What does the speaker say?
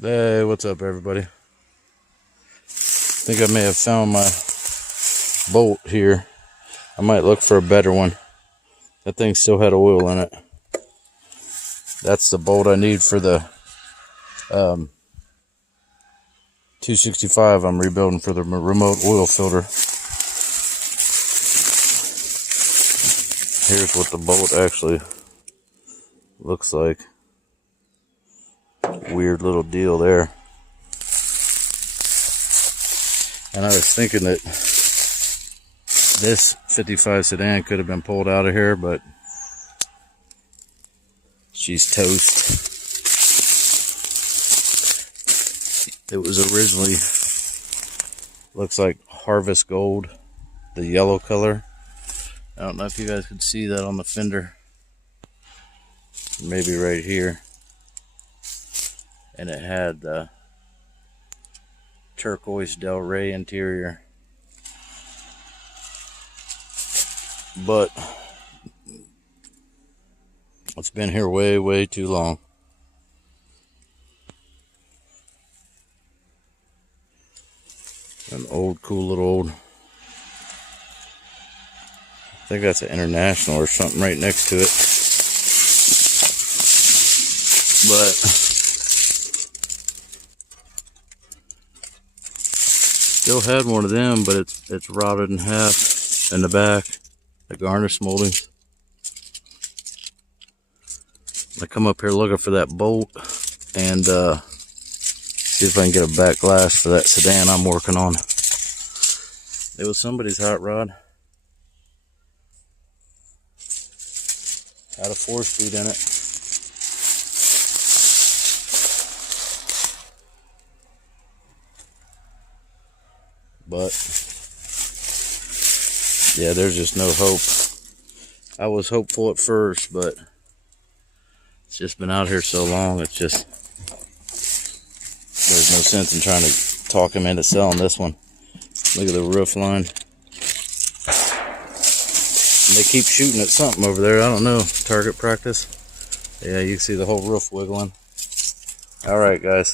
Hey, what's up, everybody? Think I may have found my bolt here. I might look for a better one. That thing still had oil in it. That's the bolt I need for the 265 I'm rebuilding for the remote oil filter. Here's what the bolt actually looks like. Weird little deal there. And I was thinking that this 55 Sedan could have been pulled out of here, but she's toast. It was originally, looks like Harvest Gold, the yellow color. I don't know if you guys could see that on the fender. Maybe right here. And it had the turquoise Del Rey interior. But it's been here way too long. An old, cool little old, I think that's an International or something right next to it. But still had one of them, but it's rotted in half in the back, the garnish molding. I come up here looking for that bolt and see if I can get a back glass for that Sedan I'm working on. It was somebody's hot rod. Had a 4-speed in it. But yeah, there's just no hope. I was hopeful at first, but it's just been out here so long, it's just, there's no sense in trying to talk him into selling this one. Look at the roof line. And they keep shooting at something over there. I don't know. Target practice. Yeah, you can see the whole roof wiggling. All right, guys.